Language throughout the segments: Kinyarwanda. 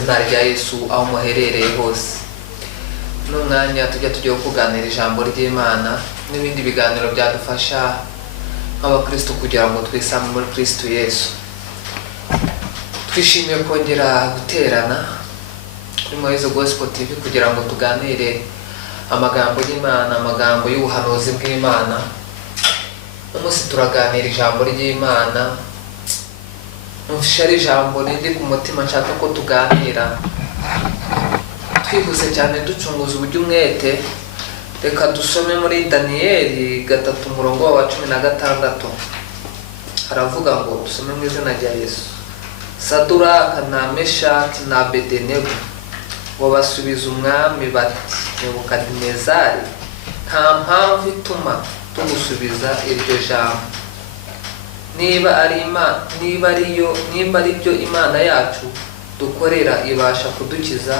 izina rya Yesu aho muherereye hose. N'umwanya tujya kuganira ijambo ry'Imana n'ibindi biganiro byadufasha nk'abakristo kugira ngo twisame muri Kristo Yesu. Twishimiye kongera guterana kuri Moizo Gospel TV kugira ngo tuganire amagambo y'Imana, amagambo y'ubuhanuzi bw'Imana. Umunsi turaganira ijambo ry'Imana. Mufisha ijambo rindi ku mutima nshaka ko tuganira. Twihuse cyane ducunguza uburyo umwete. Reka dusome muri Daniyeli 3:16. Haravuga ngo dusome mu izina rya Yesu. Saduraka na Meshaki na Abedenego wabasubiza umwami bati, Nebukadinezari, nta mpamvu ituma tugusubiza iryo jambo. Niba ari byo Imana yacu dukorera ibasha kudukiza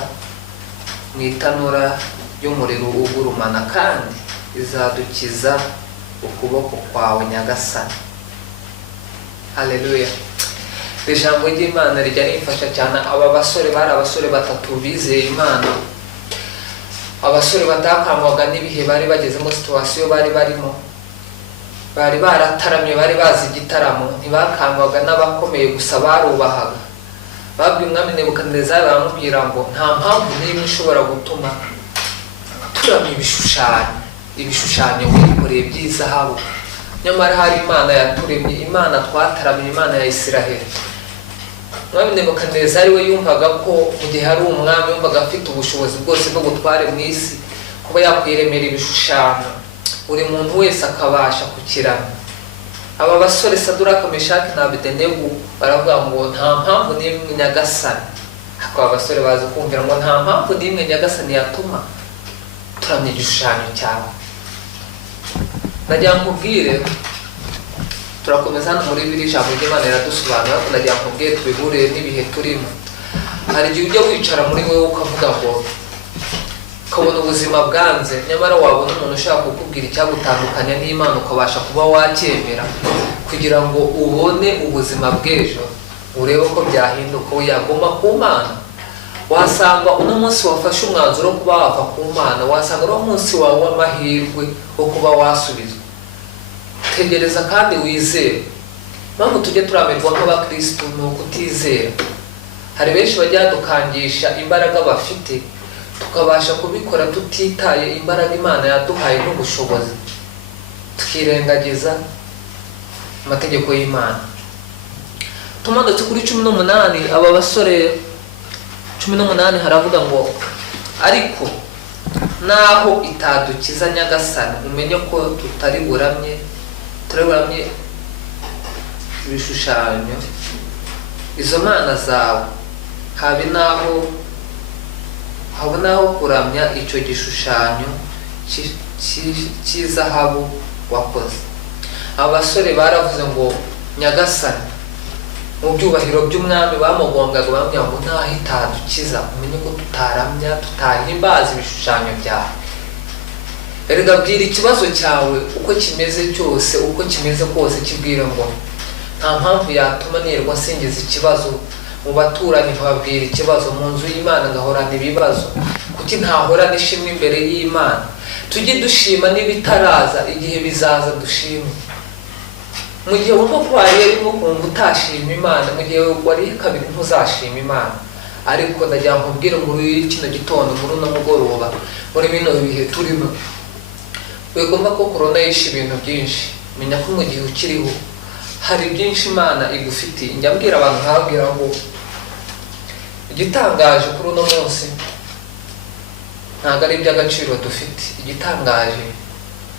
mu itanura y'umuriro ugurumana, kandi izadukiza ukuboko kwawe Nyagasani. Haleluya. Ijambo ry'Imana rijya rifasha cyane. Aba basore bari abasore batatu bizeye Imana, abasore batakangwaga n'ibihe bari bagezemo, situation bari barimo, bari barataramye, bari bazi igitaramo, ntibakangwaga n'abakomeye gusa barubahaga. Babwiye umwami Nebukadinezari baramubwira ngo nta mpamvu n'imwe ishobora gutuma turamya ibishushanyo wikoreye by'izahabu, nyamara hari Imana yaturemye, Imana twataramye, Imana ya Isiraheli. Umwami Nebukadinezari we yumvaga ko mu gihe hari umwami, yumvaga afite ubushobozi bwose bwo gutwara mu isi, kuba yakwiremera ibishushanyo, buri muntu wese akabasha kukiramya. Aba basore Saduraka, Meshaki na Abedenego baravuga ngo nta mpamvu n'imwe Nyagasani. Aba basore bazi kumvira ngo nta mpamvu n'imwe Nyagasani yatuma turamya igishushanyo cyawe. Nagira nkubwire, turakomeza hano muri biri ijambo ry'Imana riradusobanura, ariko nagira nkubwire twihuriye n'ibihe turimo. Hari igihe ujya wicara muri wowe ukavuga ngo ukabona ubuzima bwanze, nyamara wabona umuntu ushaka kukubwira icyagutandukanya n'Imana ukabasha kuba wacyemera kugira ngo ubone ubuzima bw'ejo, urebe ko byahinduka, yagoma ku Mana. Wasanga uno munsi wafashe umwanzuro wo kuba wava ku Mana, wasanga ari umunsi wawe w'amahirwe wo kuba wasubizwa. Tegereza kandi wizere. Mpamvu tujye turamerwa nk'abakristo ni ukutizera. Hari benshi bajya dukangisha imbaraga bafite, tukabasha kubikora tutitaye imbaraga Imana yaduhaye n'ubushobozi, tukirengagiza amategeko y'Imana. Tumanutse kuri 18, aba basore 18 haravuga ngo ariko naho itadukiza Nyagasani, umenye ko turaburamye ibishushanyo izo mana zawe, habe naho kuramya icyo gishushanyo cy'izahabu wakoze. Aba basore baravuze ngo Nyagasani, mu byubahiro by'umwami bamugongaga bamubwira ngo naho itadukiza, umenye ko tutahimbaza ibishushanyo byawe. Erega bwira ikibazo cyawe uko kimeze cyose, uko kimeze kose, kibwira ngo nta mpamvu yatuma nirwa singiza ikibazo. Mu baturanyi nkababwira ikibazo, mu nzu y'Imana ngahorana ibibazo. Kuki ntahorana ishimwe imbere y'Imana? Tujye dushima n'ibitaraza, igihe bizaza dushime. Mu gihe wumva ko warimo kumva utashima Imana, mu gihe wari kabiri ntuzashima Imana. Ariko ndagira nkubwire muri kino gitondo, muri uno mugoroba, muri bino bihe turimo, wigomba ko corona yishe ibintu byinshi. Menya ko mu gihe ukiriho hari byinshi Imana igufitiye. Njya mbwira abantu nkababwira ngo igitangaje kuri uno munsi ntabwo ari iby'agaciro dufite. Igitangaje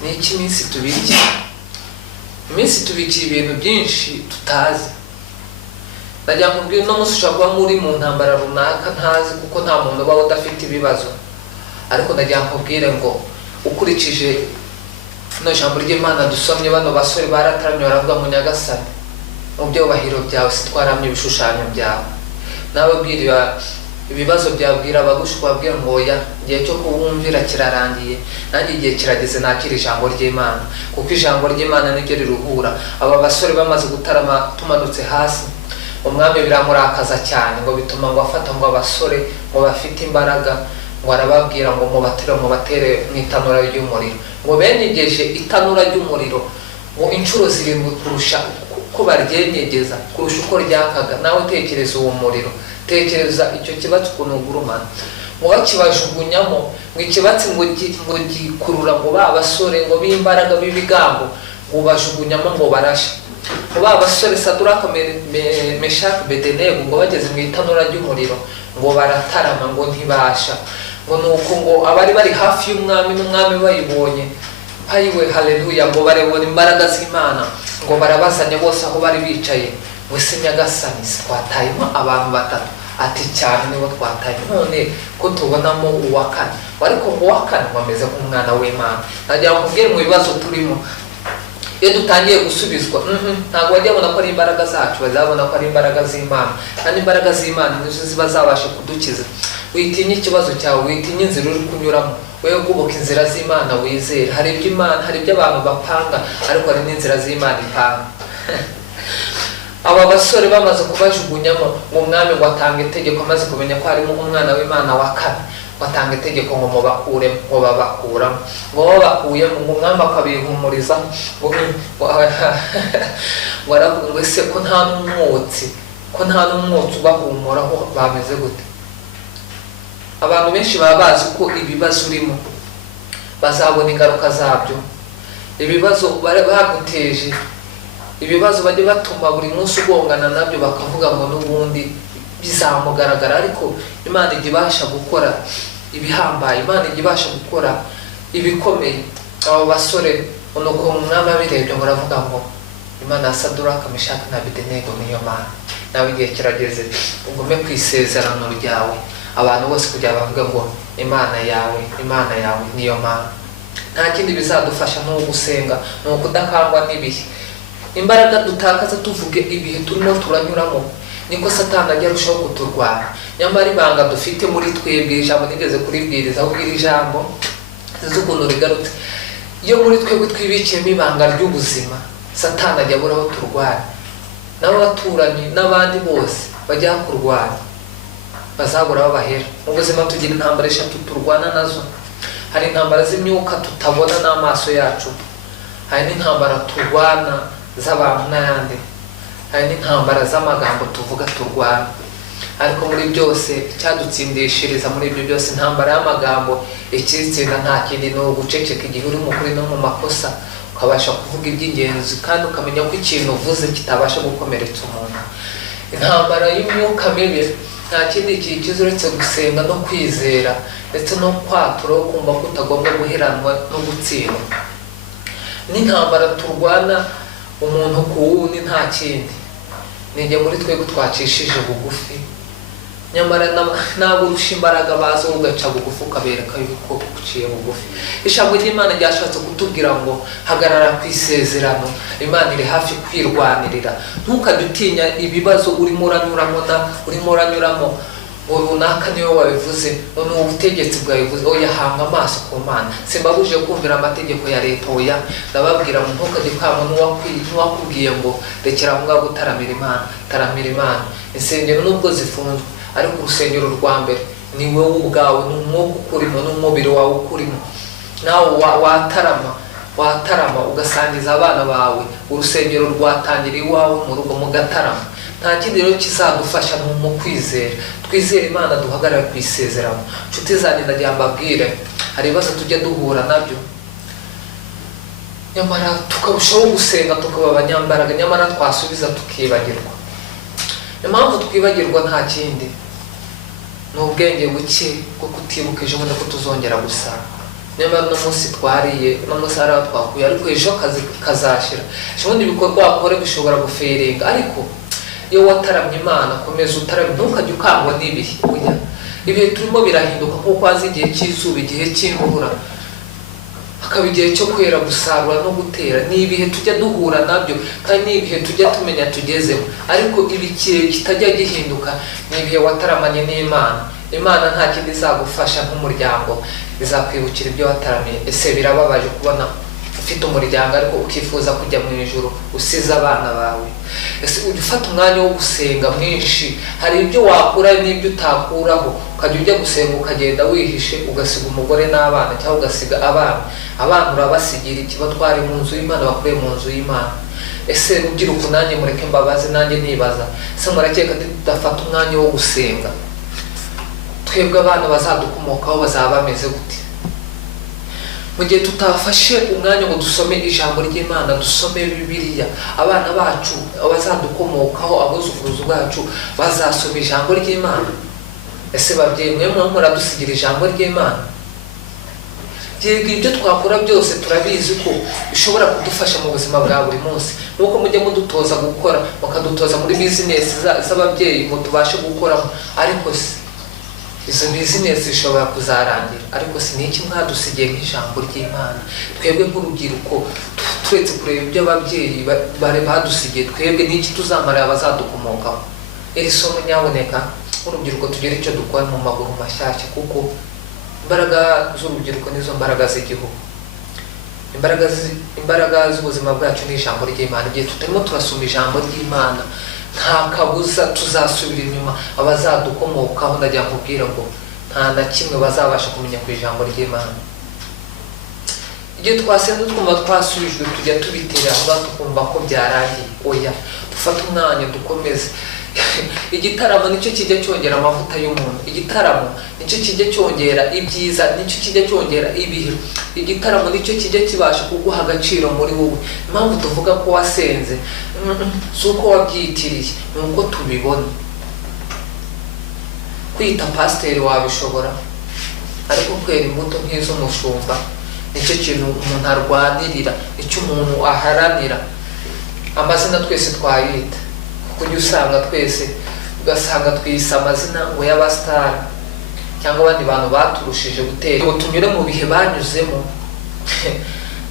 ni icy'iminsi tubikiye. Iminsi tubikiye ibintu byinshi tutazi. Ndagira nkubwira uno munsi ushobora kuba muri mu ntambara runaka ntazi, kuko nta muntu uba udafite ibibazo. Ariko ndagira nkubwire ngo ukurikije no jambo ry'Imana dusomye, bano basore barataramye baravuga mu Nyagasani, mu byubahiro byawe sitwaramye ibishushanyo byawe. Nawe bwira ibibazo byabwira abagushuka, babwira ngo oya, igihe cyo kubumvira kirarangiye, nanjye igihe kirageze nakira ijambo ry'Imana, kuko ijambo ry'Imana niryo riruhura. Aba basore bamaze gutarama tumanutse hasi, umwami biramurakaza cyane ngo bituma ngo afata ngo abasore ngo bafite imbaraga ngo arababwira ngo mubatere mu itanura ry'umuriro, ngo benegeje itanura ry'umuriro ngo inshuro zirindwi kurusha ko baryenyegeza kurusha uko ryakaga. Nawe tekereza uwo muriro, tekereza icyo kibatsi ukuntu ugurumana, ngo bakibajugunyamo ngo ikibatsi ngo gikurura ngo ba basore ngo b'imbaraga b'ibigambo ngo bajugunyamo ngo barashe. Ngo ba basore Saduraka, Meshaki, Abedenego ngo bageze mu itanura ry'umuriro ngo baratarama ngo ntibasha. Ngo nuko ngo abari bari hafi y'umwami n'umwami bayibonye, hayiwe haleluya, ngo barebona imbaraga z'Imana, ngo barabazanya bose aho bari bicaye, ngo se Nyagasani twatayemo abantu batatu? Ati cyane nibo twataye, none ko tubonamo uwa kane. Ariko ngo uwa kane wameze nk'umwana w'Imana. Nagira ngo mbwire mu bibazo turimo, iyo dutangiye gusubizwa ntabwo bajya babona ko ari imbaraga zacu, bazabona ko ari imbaraga z'Imana, kandi imbaraga z'Imana nizo ziba zabasha kudukiza. Witinya ikibazo cyawe, witinya inzira uri kunyuramo, wewe guboka inzira z'Imana wizere. Hari ibyo Imana, hari ibyo abantu bapanga, ariko hari n'inzira z'Imana ipanga. Aba basore bamaze kubajugunyamo, ngo umwami ngo atanga itegeko, amaze kumenya ko harimo umwana w'Imana wa kane, batanga itegeko ngo mubakuremo, ngo babakuramo. Ngo babakuyemo ngo umwami akabihumuriza ngo aravuga ngo ese ko nta n'umwotsi ubahumuraho bameze gute? Abantu benshi baba bazi ko ibibazo urimo bazabona ingaruka zabyo. Ibibazo baguteje, ibibazo bajya batuma buri munsi ugongana nabyo, bakavuga ngo n'ubundi bizamugaragara. Ariko Imana ijya ibasha gukora ibihambaye, Imana ijya ibasha gukora ibikomeye. Abo basore nuko umwami abirebye ngo aravuga ngo Imana ya Saduraka, Meshaki na Abedenego niyo Mana. Nawe igihe kirageze ugume ku isezerano ryawe, abantu bose kugira bavuga ngo Imana yawe niyo Mana. Nta kindi bizadufasha no gusenga, no kudakangwa n'ibihe. Imbaraga dutakaza tuvuge ibihe turimo turanyuramo, niko Satani ajya arushaho kuturwara. Nyamara ibanga dufite muri twebwe, ijambo nigeze kuribwiriza aho iri jambo z'ukuntu rigarutse, iyo muri twebwe twibikiyemo ibanga ry'ubuzima, Satani ajya abura aho turwara. N'abaturanyi n'abandi bose bajya kurwara, bazabura aho bahera. Mu buzima tugira intambara eshatu turwana nazo. Hari intambara z'imyuka tutabona n'amaso yacu, hari n'intambara turwana z'abantu n'ayandi, hari n'intambara z'amagambo tuvuga turwana. Ariko muri byose icyadutsindishiriza muri ibyo byose, intambara y'amagambo ikitsinda nta kindi ni uguceceka igihe uri mu kuri no mu makosa, ukabasha kuvuga iby'ingenzi kandi ukamenya ko ikintu uvuze kitabasha gukomeretsa umuntu. Intambara y'imyuka mibi nta kindi kikiza uretse gusenga no kwizera, ndetse no kwatura wo kumva ko utagomba guheranwa no gutsindwa. N'intambara turwana umuntu ku wundi nta kindi, nijye muri twebwe twacishije bugufi. Nyamara nabo urusha imbaraga baza ugaca bugufi ukabereka yuko uciye bugufi. Ijambo ry'Imana ryashatse kutubwira ngo hagarara ku isezerano, Imana iri hafi kwirwanirira. Ntukadutinya ibibazo urimo uranyuramo ngo runaka niwe wabivuze, ngo ni ubutegetsi bwabivuze. Oya, hanga amaso ku Mana. Simbabuje kumvira amategeko ya leta, oya, ndababwira ngo ntukajye kwama n'uwakubwiye ngo rekera aho ngaho gutaramira Imana. Taramira Imana. Insengero nubwo zifunzwe, ariko urusengero rwa mbere ni wowe ubwawe, ni umwuka ukurimo, n'umubiri wawe ukurimo. Nawe watarama ugasangiza abana bawe, urusengero rwatangira iwawe mu rugo mugatarama. Nta kindi rero kizadufasha mu kwizera. Twizere Imana, duhagarare ku isezerano. Nshuti zanjye ndagira mbabwire, hari ibibazo tujya duhura nabyo, nyamara tukarushaho gusenga tukaba abanyambaraga, nyamara twasubiza tukibagirwa. Impamvu twibagirwa nta kindi ni ubwenge buke bwo kutibuka ejo bundi ko tuzongera gusara. Nyamara uno munsi twariye, uno munsi hari aho twakuye, ariko ejo kazashira. Ejo bundi ibikorwa wakore bishobora guferinga. Ariko iyo wataramye Imana, komeza utaramye, ntukajye ukangwa n'ibihe. Oya, ibihe turimo birahinduka, kuko haza igihe cy'izuba, igihe cy'imvura, hakaba igihe cyo kwera, gusarura no gutera. Ni ibihe tujya duhura nabyo, kandi ni ibihe tujya tumenya tugezeho. Ariko ibihe kitajya gihinduka ni ibihe wataramanye n'Imana. Imana nta kindi izagufasha nk'umuryango, izakwibukira ibyo wataramiye. Ese birababaje kubona ufite umuryango ariko ukifuza kujya mu ijuru usize abana bawe. Ese ujya ufata umwanya wo gusenga mwinshi? Hari ibyo wakura n'ibyo utakuraho, ukajya ujya gusenga ukagenda wihishe, ugasiga umugore n'abana cyangwa ugasiga abana urabasigira iki? Batware mu nzu y'Imana, bakure mu nzu y'Imana. Ese rubyiruko nanjye mureke mbabaze, nanjye ntibaza, ese murakeka tudafata umwanya wo gusenga, twebwe abana bazadukomokaho bazaba bameze gute? Mu gihe tutafashe umwanya ngo dusome ijambo ry'Imana, dusome Bibiliya, abana bacu abazadukomokaho, abuzukuruza bacu bazasoma ijambo ry'Imana. Ese babyeyi mwe muradusigira ijambo ry'Imana? Ibyo twakora byose turabizi ko bishobora kudufasha mu buzima bwa buri munsi, nuko mujye mudutoza gukora, mukadutoza muri bizinesi z'ababyeyi ngo tubashe gukoramo. Ariko izo bizinesi zishobora kuzarangira, ariko ni iki mwadusigiye nk'ijambo ry'Imana? Twebwe nk'urubyiruko turetse kureba ibyo ababyeyi badusigiye, twebwe n'iki tuzamarira abazadukomokaho? Iri somo nyaboneka urubyiruko tugire icyo dukora mu maguru mashyashya, kuko imbaraga z'urubyiruko nizo mbaraga z'igihugu. Imbaraga z'ubuzima bwacu ni ijambo ry'Imana. Igihe tutarimo turasoma ijambo ry'Imana, nta kabuza tuzasubira inyuma. Abazadukomokaho ndagira nkubwira ngo nta na kimwe bazabasha kumenya ku ijambo ry'Imana. Igihe twasenze twumva twasubijwe, tujya tubitera aho tukumva ko byarangiye. Oya, dufate umwanya dukomeze. Igitaramo nicyo kijya cyongera amavuta y'umuntu. Igitaramo nicyo kijya cyongera ibyiza, nicyo kijya cyongera ibihe. Igitaramo nicyo kijya kibasha kuguha agaciro muri wowe. Impamvu tuvuga ko wasenze si uko wabyitiriye, ni uko tubibona. Kwita pasiteri wabishobora, ariko kwera imbuto nk'iz'umushumba nicyo kintu umuntu arwanirira, icyo umuntu aharanira. Amazina twese twayita, kujya usanga twese ugasanga twise amazina ngo y'abasitari cyangwa abandi bantu baturushije gutera, ngo tunyure mu bihe banyuzemo.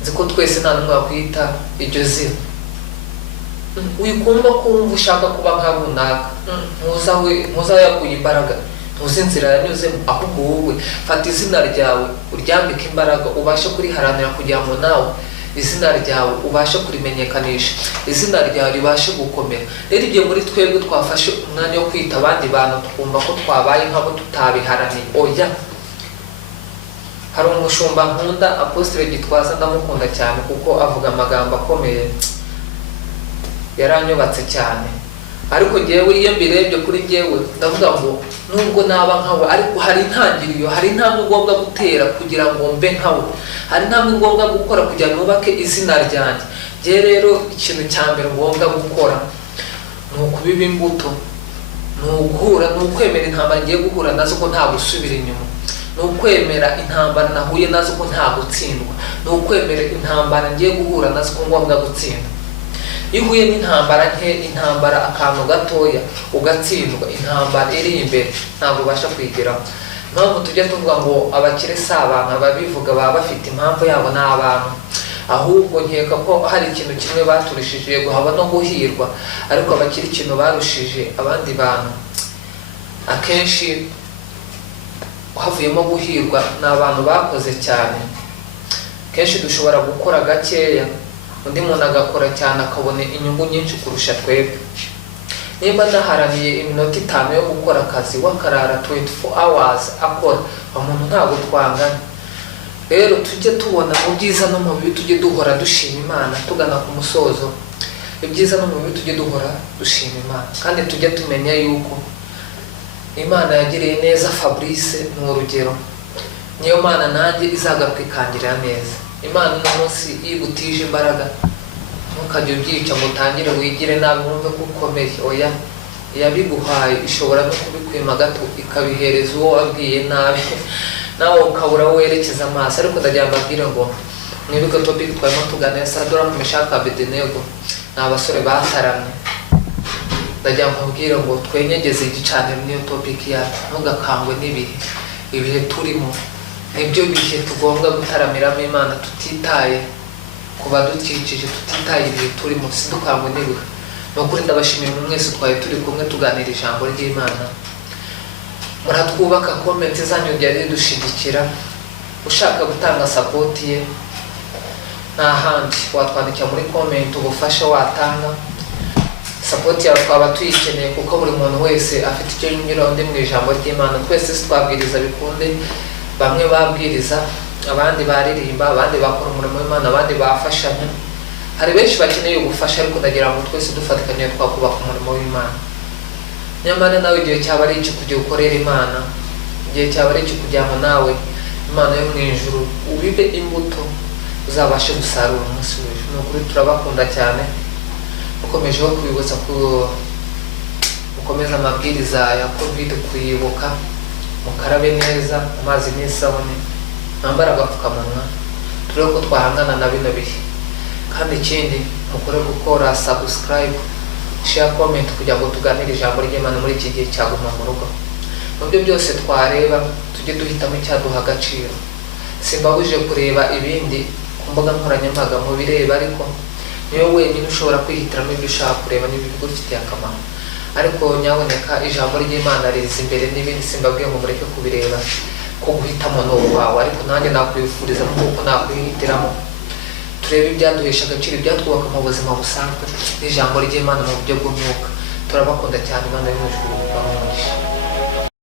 Nzi ko twese nta n'umwe wakwita iryo zina. Wikumva ko wumva ushaka kuba nka runaka, ntuza yakuye imbaraga, ntuzi inzira yanyuzemo, ahubwo wowe fata izina ryawe uryambike imbaraga, ubashe kuriharanira kugira ngo nawe izina ryawe ubashe kurimenyekanisha, izina ryawe ribashe gukomera. Rero igihe muri twebwe twafashe umwanya wo kwita abandi bantu tukumva ko twabaye nk'abo tutabiharaniye, oya. Hari umushumba nkunda, Apostle Gitwaza, ndamukunda cyane kuko avuga amagambo akomeye, yaranyubatse cyane. Ariko ngewe iyo mbirebye kuri ngewe ndavuga ngo nubwo naba nkawe, ariko hari intangiriro, hari intambwe ngomba gutera kugira ngo mbe nkawe, hari intambwe ngomba gukora kugira ngo nubake izina ryanjye. Nge rero ikintu cya mbere ngomba gukora ni ukubiba imbuto, ni uguhura, ni ukwemera intambara ngiye guhura nazo ko nta gusubira inyuma, ni ukwemera intambara nahuye nazo ko nta gutsindwa, ni ukwemera intambara ngiye guhura nazo ko ngomba gutsinda. Iyo uhuye n'intambara nke, intambara akantu gatoya ugatsindwa, intambara iri imbere ntabwo ubasha kwigeraho. Impamvu tujya tuvuga ngo abakire si abantu, ababivuga baba bafite impamvu yabo, ni abantu. Ahubwo nkeka ko hari ikintu kimwe baturishije, yego haba no guhirwa, ariko abakire ikintu barushije abandi bantu akenshi havuyemo guhirwa ni abantu bakoze cyane. Kenshi dushobora gukora gakeya, undi muntu agakora cyane akabona inyungu nyinshi kurusha twebwe. Niba naharaniye iminota 5 yo gukora akazi, wakarara 24 hours akora, umuntu ntabwo twangana. Rero tujye tubona mu byiza no mu bibi, tujye duhora dushima Imana tugana ku musozo. Ibyiza no mu bibi tujye duhora dushima Imana, kandi tujye tumenya yuko Imana yagiriye neza Fabrice ni urugero. Niyo Mana nanjye izagaruka ikangirira neza. Imana uno munsi igutije imbaraga, ntukajye ubyica ngo utangire wigire nabi wumve ko ukomeye. Oya, yabiguhaye ishobora no kubikwima gato ikabihereza uwo wabwiye nabi, nawe ukabura werekeza amaso. Ariko ndagira mbabwire ngo mwibuke topic twarimo tuganira, Sadora, Meshaki, Abedenego ni abasore bataramye. Ndagira mbabwire ngo twenyegeze igicaniro niyo topic yacu, ntugakangwe n'ibihe. Ibihe turimo nibyo bihe tugomba gutaramiramo Imana, tutitaye ku badukikije, tutitaye ibihe turimo, sidukangwe n'ibihe. Nukuri ndabashimira mwese twari turi kumwe tuganira ijambo ry'Imana. Muratwubaka, comment zanyu byari dushigikira. Ushaka gutanga support ye n'ahandi watwandikira muri comment ubufasha watanga. Support yawe twaba tuyikeneye kuko buri muntu wese afite icyo yumvira undi mu ijambo ry'Imana. Twese twabwiriza bikunde, bamwe babwiriza, abandi baririmba, abandi bakora umurimo w'Imana, abandi bafashanya. Hari benshi bakeneye ubufasha, ariko ndagira ngo twese dufatikanye twakubaka umurimo w'Imana. Nyamara nawe igihe cyaba ari icyo kujya ukorera Imana, igihe cyaba ari icyo kujyana nawe Imana yo mu ijuru ubibe imbuto uzabashe gusarura umunsi w'ejo. Nukuri turabakunda cyane, mukomeje wo kubibutsa ko mukomeza amabwiriza ya COVID kuyibuka, mukarabe neza amazi n'isabune, mwambara agapfukamunwa, turebe ko twahangana na bino bihe. Kandi ikindi mukore gukora subscribe, share, comment kugira ngo tuganire ijambo ry'Imana muri iki gihe cyaguma mu rugo. Mu byo byose twareba tujye duhitamo icyaduha agaciro. Simbabuje kureba ibindi ku mbuga nkoranyambaga mu bireba, ariko niyo wenyine ushobora kwihitiramo ibyo ushaka kureba n'ibigufitiye akamaro. Ariko nyaboneka ijambo ry'Imana riza imbere n'ibindi simbabwiye ngo mureke kubireba, ko guhitamo no kwawe, ariko nanjye nakwifuriza nk'uko nakwihitiramo. Turebe ibyaduhesha agaciro, ibyatwubaka mu buzima busanzwe n'ijambo ry'Imana mu buryo bw'umwuka. Turabakunda cyane, Imana y'ijuru ibahe umugisha.